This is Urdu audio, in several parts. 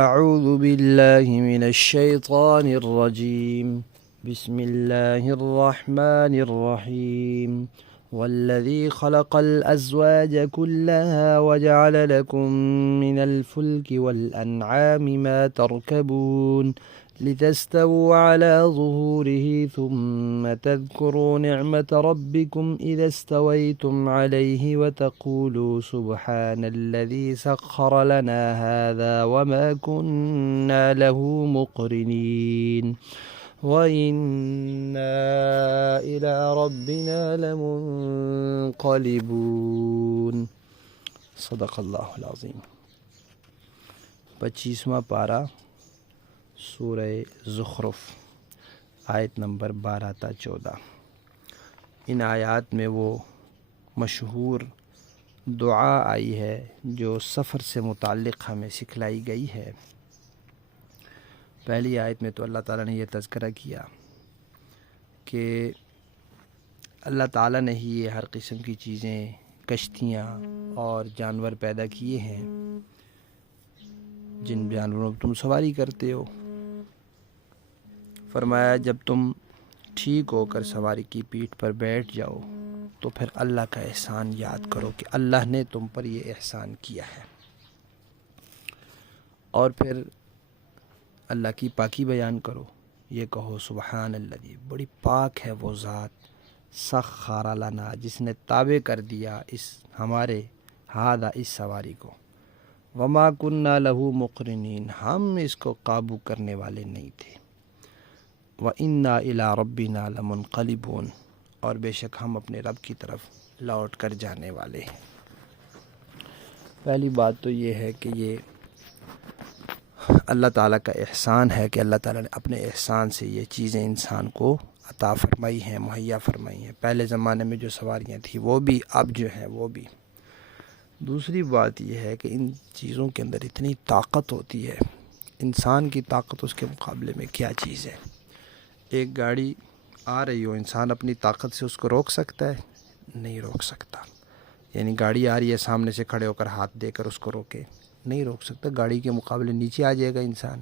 اعوذ باللہ من الشیطان الرجیم بسم اللہ الرحمن الرحیم والذی خلق الازواج كلها وجعل لكم من الفلك والانعام ما تركبون لتستووا على ظهوره ثم تذكروا نعمة ربكم إذا استويتم عليه وتقولوا سبحان الذي سخر لنا هذا وما كنا له مقرنين وإنا إلى ربنا لمنقلبون صدق اللہ العظیم۔ 25واں پارہ سورہ زخرف، آیت نمبر 12 تا 14۔ ان آیات میں وہ مشہور دعا آئی ہے جو سفر سے متعلق ہمیں سکھلائی گئی ہے۔ پہلی آیت میں تو اللہ تعالیٰ نے یہ تذکرہ کیا کہ اللہ تعالیٰ نے ہی یہ ہر قسم کی چیزیں، کشتیاں اور جانور پیدا کیے ہیں جن جانوروں پر تم سواری کرتے ہو۔ فرمایا جب تم ٹھیک ہو کر سواری کی پیٹھ پر بیٹھ جاؤ تو پھر اللہ کا احسان یاد کرو کہ اللہ نے تم پر یہ احسان کیا ہے، اور پھر اللہ کی پاکی بیان کرو۔ یہ کہو سبحان الذی، بڑی پاک ہے وہ ذات، سخر لنا، جس نے تابع کر دیا ہمارے ہادہ اس سواری کو، وما کننا لہ مقرنین، ہم اس کو قابو کرنے والے نہیں تھے، وَإِنَّا إِلَىٰ رَبِّنَا لَمُنْقَلِبُونَ، اور بے شک ہم اپنے رب کی طرف لوٹ کر جانے والے ہیں۔ پہلی بات تو یہ ہے کہ یہ اللہ تعالیٰ کا احسان ہے کہ اللہ تعالیٰ نے اپنے احسان سے یہ چیزیں انسان کو عطا فرمائی ہیں، مہیا فرمائی ہیں۔ پہلے زمانے میں جو سواریاں تھیں وہ بھی، اب جو ہیں وہ بھی۔ دوسری بات یہ ہے کہ ان چیزوں کے اندر اتنی طاقت ہوتی ہے، انسان کی طاقت اس کے مقابلے میں کیا چیز ہے۔ ایک گاڑی آ رہی ہو، انسان اپنی طاقت سے اس کو روک سکتا ہے؟ نہیں روک سکتا۔ یعنی گاڑی آ رہی ہے، سامنے سے کھڑے ہو کر ہاتھ دے کر اس کو روکے، نہیں روک سکتا۔ گاڑی کے مقابلے نیچے آ جائے گا انسان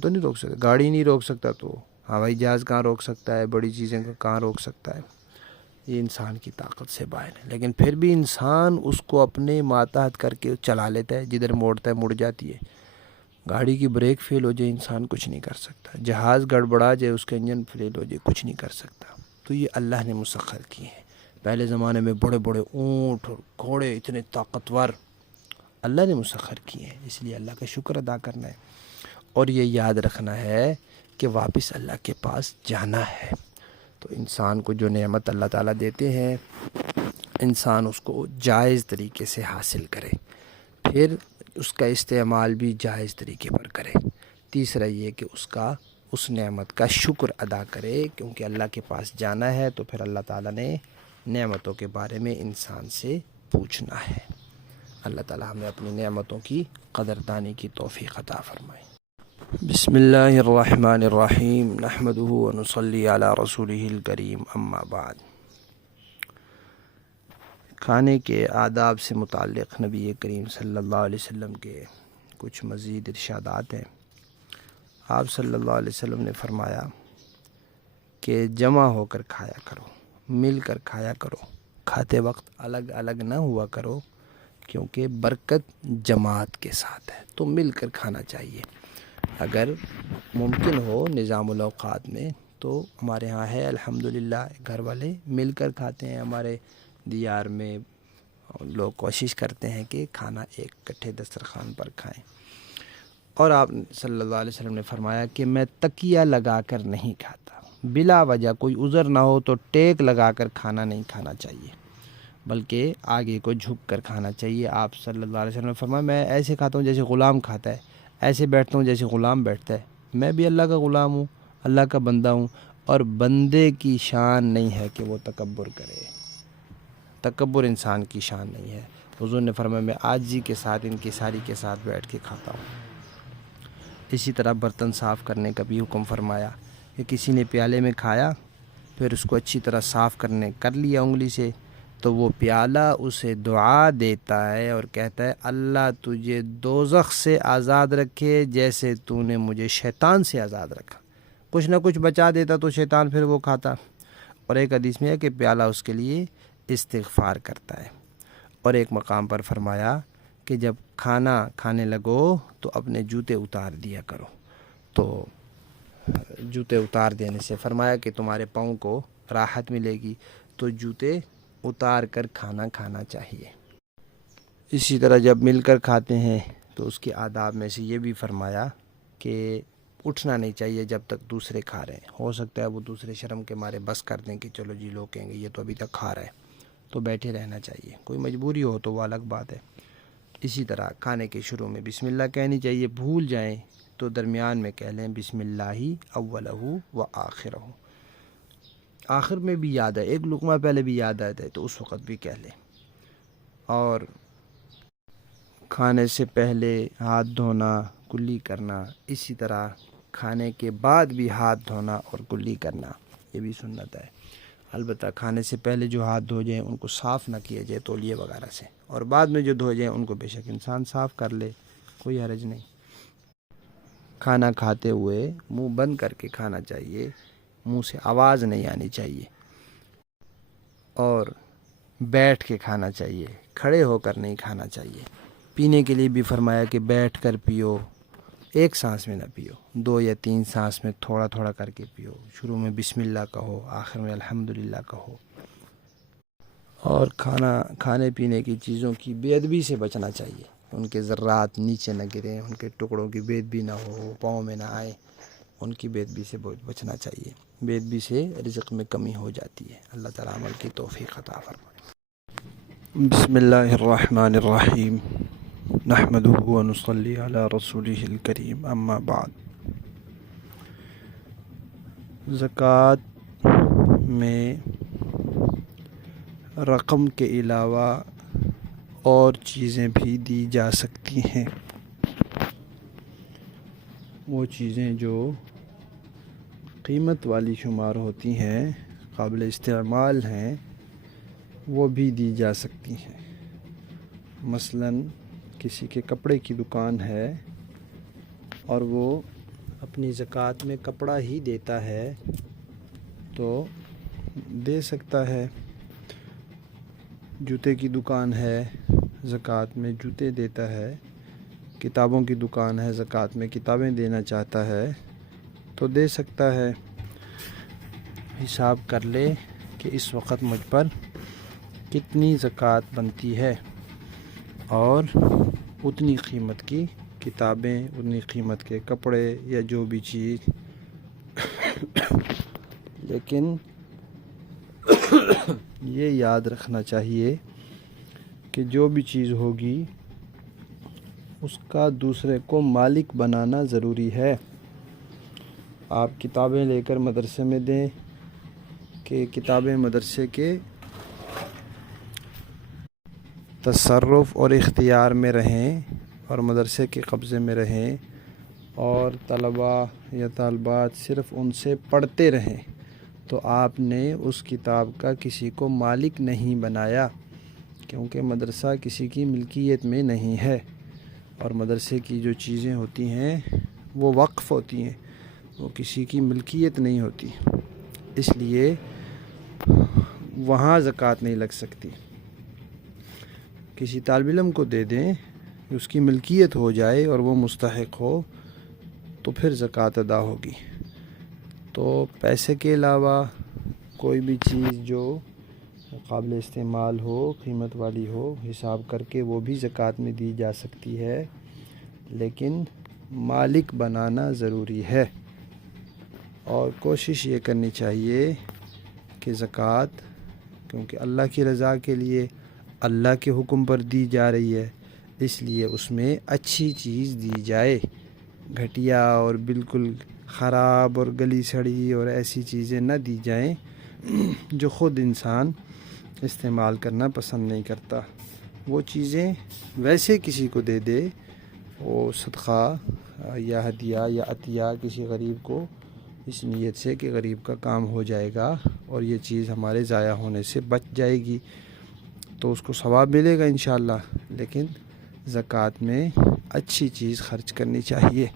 تو نہیں روک سکتا۔ گاڑی نہیں روک سکتا تو ہوائی جہاز کہاں روک سکتا ہے، بڑی چیزیں کو کہاں روک سکتا ہے۔ یہ انسان کی طاقت سے باہر ہے، لیکن پھر بھی انسان اس کو اپنے ماتحت کر کے چلا لیتا ہے، جدھر موڑتا ہے مڑ جاتی ہے۔ گاڑی کی بریک فیل ہو جائے انسان کچھ نہیں کر سکتا، جہاز گڑبڑا جائے اس کا انجن فیل ہو جائے کچھ نہیں کر سکتا۔ تو یہ اللہ نے مسخر کیے ہیں۔ پہلے زمانے میں بڑے بڑے اونٹ اور گھوڑے اتنے طاقتور اللہ نے مسخر کیے ہیں، اس لیے اللہ کا شکر ادا کرنا ہے، اور یہ یاد رکھنا ہے کہ واپس اللہ کے پاس جانا ہے۔ تو انسان کو جو نعمت اللہ تعالیٰ دیتے ہیں، انسان اس کو جائز طریقے سے حاصل کرے، پھر اس کا استعمال بھی جائز طریقے پر کرے۔ تیسرا یہ کہ اس نعمت کا شکر ادا کرے، کیونکہ اللہ کے پاس جانا ہے تو پھر اللہ تعالیٰ نے نعمتوں کے بارے میں انسان سے پوچھنا ہے۔ اللہ تعالیٰ ہمیں اپنی نعمتوں کی قدردانی کی توفیق عطا فرمائے۔ بسم اللہ الرحمن الرحیم، نحمدہ ونصلی علی رسولہ الکریم، اما بعد۔ کھانے کے آداب سے متعلق نبی کریم صلی اللہ علیہ وسلم کے کچھ مزید ارشادات ہیں۔ آپ صلی اللہ علیہ وسلم نے فرمایا کہ جمع ہو کر کھایا کرو، مل کر کھایا کرو، کھاتے وقت الگ الگ نہ ہوا کرو، کیونکہ برکت جماعت کے ساتھ ہے، تو مل کر کھانا چاہیے۔ اگر ممکن ہو نظام الاوقات میں تو ہمارے ہاں ہے الحمدللہ، گھر والے مل کر کھاتے ہیں۔ ہمارے دیار میں لوگ کوشش کرتے ہیں کہ کھانا ایک کٹھے دسترخوان پر کھائیں۔ اور آپ صلی اللہ علیہ وسلم نے فرمایا کہ میں تکیہ لگا کر نہیں کھاتا، بلا وجہ کوئی عذر نہ ہو تو ٹیک لگا کر کھانا نہیں کھانا چاہیے، بلکہ آگے کو جھک کر کھانا چاہیے۔ آپ صلی اللہ علیہ وسلم نے فرمایا میں ایسے کھاتا ہوں جیسے غلام کھاتا ہے، ایسے بیٹھتا ہوں جیسے غلام بیٹھتا ہے۔ میں بھی اللہ کا غلام ہوں، اللہ کا بندہ ہوں، اور بندے کی شان نہیں ہے کہ وہ تکبر کرے، تکبر انسان کی شان نہیں ہے۔ حضور نے فرمایا میں عاجزی کے ساتھ انکساری کے ساتھ بیٹھ کے کھاتا ہوں۔ اسی طرح برتن صاف کرنے کا بھی حکم فرمایا کہ کسی نے پیالے میں کھایا، پھر اس کو اچھی طرح صاف کر لیا انگلی سے، تو وہ پیالہ اسے دعا دیتا ہے اور کہتا ہے اللہ تجھے دوزخ سے آزاد رکھے جیسے تو نے مجھے شیطان سے آزاد رکھا۔ کچھ نہ کچھ بچا دیتا تو شیطان پھر وہ کھاتا۔ اور ایک حدیث میں ہے کہ پیالہ اس کے لیے استغفار کرتا ہے۔ اور ایک مقام پر فرمایا کہ جب کھانا کھانے لگو تو اپنے جوتے اتار دیا کرو۔ تو جوتے اتار دینے سے فرمایا کہ تمہارے پاؤں کو راحت ملے گی، تو جوتے اتار کر کھانا کھانا چاہیے۔ اسی طرح جب مل کر کھاتے ہیں تو اس کے آداب میں سے یہ بھی فرمایا کہ اٹھنا نہیں چاہیے جب تک دوسرے کھا رہے ہیں۔ ہو سکتا ہے وہ دوسرے شرم کے مارے بس کر دیں کہ چلو جی لوگ کہیں گے یہ تو ابھی تک کھا رہا ہے، تو بیٹھے رہنا چاہیے۔ کوئی مجبوری ہو تو وہ الگ بات ہے۔ اسی طرح کھانے کے شروع میں بسم اللہ کہنی چاہیے، بھول جائیں تو درمیان میں کہہ لیں بسم اللہ اولہ و آخرہ، آخر میں بھی یاد ہے، ایک لقمہ پہلے بھی یاد آتا ہے تو اس وقت بھی کہہ لیں۔ اور کھانے سے پہلے ہاتھ دھونا، کلی کرنا، اسی طرح کھانے کے بعد بھی ہاتھ دھونا اور کلی کرنا، یہ بھی سنت ہے۔ البتہ کھانے سے پہلے جو ہاتھ دھو جائیں ان کو صاف نہ کیا جائے تولیے وغیرہ سے، اور بعد میں جو دھو جائیں ان کو بے شک انسان صاف کر لے، کوئی حرج نہیں۔ کھانا کھاتے ہوئے منہ بند کر کے کھانا چاہیے، منہ سے آواز نہیں آنی چاہیے، اور بیٹھ کے کھانا چاہیے، کھڑے ہو کر نہیں کھانا چاہیے۔ پینے کے لیے بھی فرمایا کہ بیٹھ کر پیو، ایک سانس میں نہ پیو، 2 یا 3 سانس میں تھوڑا تھوڑا کر کے پیو، شروع میں بسم اللہ کہو، آخر میں الحمدللہ کہو۔ اور کھانے پینے کی چیزوں کی بے ادبی سے بچنا چاہیے، ان کے ذرات نیچے نہ گریں، ان کے ٹکڑوں کی بے ادبی نہ ہو، پاؤں میں نہ آئے، ان کی بے ادبی سے بچنا چاہیے۔ بے ادبی سے رزق میں کمی ہو جاتی ہے۔ اللہ تعالیٰ عمل کی توفیق عطا فرمائے۔ بسم اللہ الرحمن الرحیم، نحمدہ ونصلی علی رسولہ الکریم، اما بعد۔ زکوٰۃ میں رقم کے علاوہ اور چیزیں بھی دی جا سکتی ہیں۔ وہ چیزیں جو قیمت والی شمار ہوتی ہیں، قابل استعمال ہیں، وہ بھی دی جا سکتی ہیں۔ مثلاً کسی کے کپڑے کی دکان ہے اور وہ اپنی زکوٰۃ میں کپڑا ہی دیتا ہے تو دے سکتا ہے۔ جوتے کی دکان ہے، زکوٰۃ میں جوتے دیتا ہے۔ کتابوں کی دکان ہے، زکوٰۃ میں کتابیں دینا چاہتا ہے تو دے سکتا ہے۔ حساب کر لے کہ اس وقت مجھ پر کتنی زکوٰۃ بنتی ہے، اور اتنی قیمت کی کتابیں، اتنی قیمت کے کپڑے یا جو بھی چیز، لیکن یہ یاد رکھنا چاہیے کہ جو بھی چیز ہوگی اس کا دوسرے کو مالک بنانا ضروری ہے۔ آپ کتابیں لے کر مدرسے میں دیں کہ کتابیں مدرسے کے تصرف اور اختیار میں رہیں اور مدرسے کے قبضے میں رہیں، اور طلباء یا طالبات صرف ان سے پڑھتے رہیں، تو آپ نے اس کتاب کا کسی کو مالک نہیں بنایا، کیونکہ مدرسہ کسی کی ملکیت میں نہیں ہے، اور مدرسے کی جو چیزیں ہوتی ہیں وہ وقف ہوتی ہیں، وہ کسی کی ملکیت نہیں ہوتی، اس لیے وہاں زکوٰۃ نہیں لگ سکتی۔ کسی طالب علم کو دے دیں، اس کی ملکیت ہو جائے اور وہ مستحق ہو تو پھر زکوٰۃ ادا ہوگی۔ تو پیسے کے علاوہ کوئی بھی چیز جو قابل استعمال ہو، قیمت والی ہو، حساب کر کے وہ بھی زکوٰۃ میں دی جا سکتی ہے، لیکن مالک بنانا ضروری ہے۔ اور کوشش یہ کرنی چاہیے کہ زکوٰۃ، کیونکہ اللہ کی رضا کے لیے، اللہ کے حکم پر دی جا رہی ہے، اس لیے اس میں اچھی چیز دی جائے، گھٹیا اور بالکل خراب اور گلی سڑی اور ایسی چیزیں نہ دی جائیں جو خود انسان استعمال کرنا پسند نہیں کرتا۔ وہ چیزیں ویسے کسی کو دے دے، وہ صدقہ یا ہدیہ یا عطیہ کسی غریب کو، اس نیت سے کہ غریب کا کام ہو جائے گا اور یہ چیز ہمارے ضائع ہونے سے بچ جائے گی، تو اس کو ثواب ملے گا انشاءاللہ، لیکن زکوٰۃ میں اچھی چیز خرچ کرنی چاہیے۔